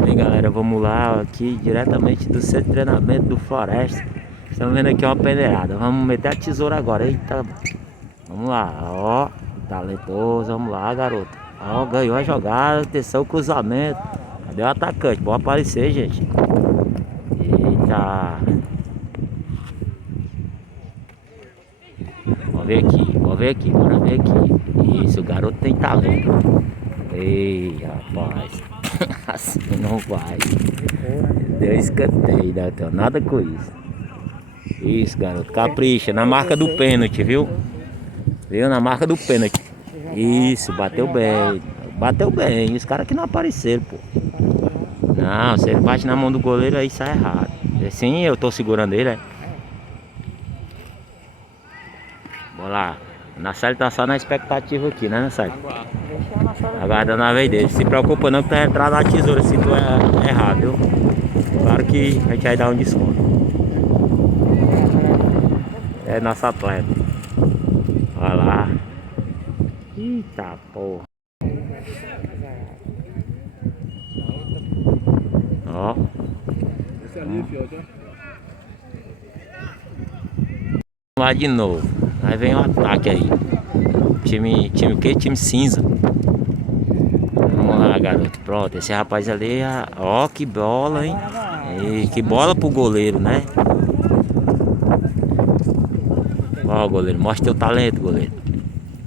Bem, galera, vamos lá aqui diretamente do centro de treinamento do Floresta. Estamos vendo aqui uma peneirada. Vamos meter a tesoura agora. Eita, vamos lá, ó, talentoso, vamos lá, garoto. Ó, ganhou a jogada, atenção, cruzamento. Cadê o atacante? Pode aparecer, gente. Eita. Vamos ver aqui, bora ver aqui. Isso, o garoto tem talento. Ei, rapaz. Assim não vai. Deu escanteio, não tenho nada com isso. Isso, garoto, capricha na marca do pênalti, viu? Viu? Na marca do pênalti. Isso, bateu bem. Bateu bem. Os caras que não apareceram, pô. Não, se ele bate na mão do goleiro aí sai errado. Assim eu tô segurando ele, é. Bora lá. Nassali tá só na expectativa aqui, né, Nassali? Aguardando a vez dele. Se preocupa não que tu vai entrar na tesoura se tu errar, viu? Claro que a gente vai dar um desconto. É nosso atleta. Olha lá. Eita porra. Ó. Esse ali, fiote, ó. Vamos lá de novo. Aí vem o ataque aí. Time o quê? Time cinza. Vamos lá, garoto. Pronto. Esse rapaz ali, ó, que bola, hein? E que bola pro goleiro, né? Ó, goleiro, mostra teu talento, goleiro.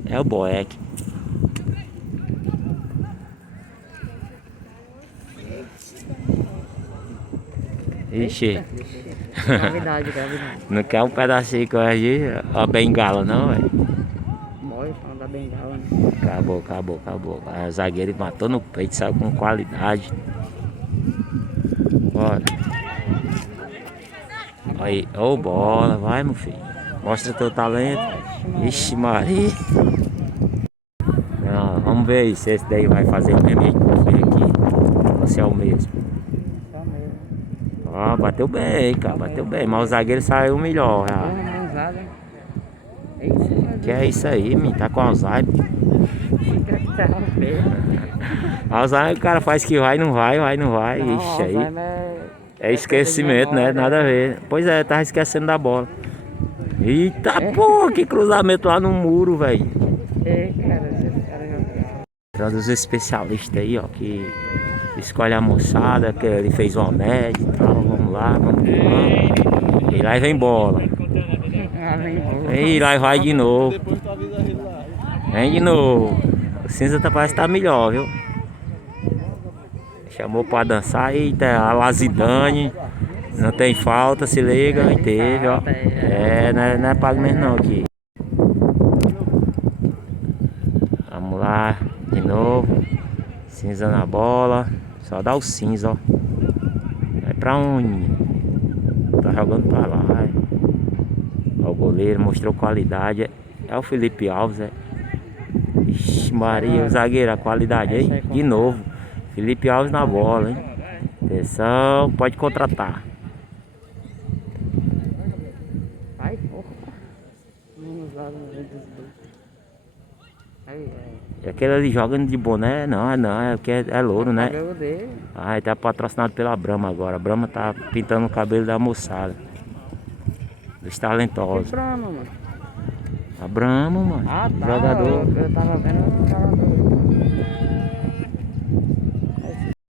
É o Boeck. Ixi. Gravidade. Não quer um pedacinho com a bengala, não, velho? Morre falando da bengala, né? Acabou. A zagueira matou no peito, saiu com qualidade. Bora. Aí, ô bola, vai, meu filho. Mostra teu talento. Ixi, Maria. Não, vamos ver aí se esse daí vai fazer o mesmo jeito que eu fiz aqui. Ou se é o mesmo. Só mesmo. Ó, bateu bem, cara, bateu bem. Mas o zagueiro saiu melhor. Já. Mãozada, hein? É isso, Que é isso aí, menino? Tá com Alzheimer. Alzheimer o cara faz que vai, não vai. Ixi, aí. É esquecimento, né? Nada a ver. Pois é, tava esquecendo da bola. Eita porra, que cruzamento lá no muro, velho. É, cara, esse cara já... Um dos especialistas aí, ó, que escolhe a moçada, que ele fez uma média e tal. Vamos lá. E lá vem bola. E lá vai de novo. Vem de novo. O cinza parece que tá melhor, viu? Chamou pra dançar. Eita, a Lazidane. Não tem falta, se liga. E teve, ó. É, não é pago mesmo não aqui. Vamos lá, de novo. Cinza na bola. Só dá o cinza, ó. Vai pra onde? Tá jogando pra lá. Ó, o goleiro mostrou qualidade. É o Felipe Alves, é. Ixi, Maria, o zagueiro, a qualidade aí. De novo. Felipe Alves na bola, hein? Atenção, pode contratar. Ai, porra. Vamos lá no meio dos dois. Aí, E aquele ali jogando de boné? Não, é porque é louro, né? cabelo dele. Ah, ele tá patrocinado pela Brahma agora. A Brahma tá pintando o cabelo da moçada. Dos talentosos. Que Brahma, mano. A Brahma, mano. Ah, tá. Jogador. Eu tava vendo o cara do...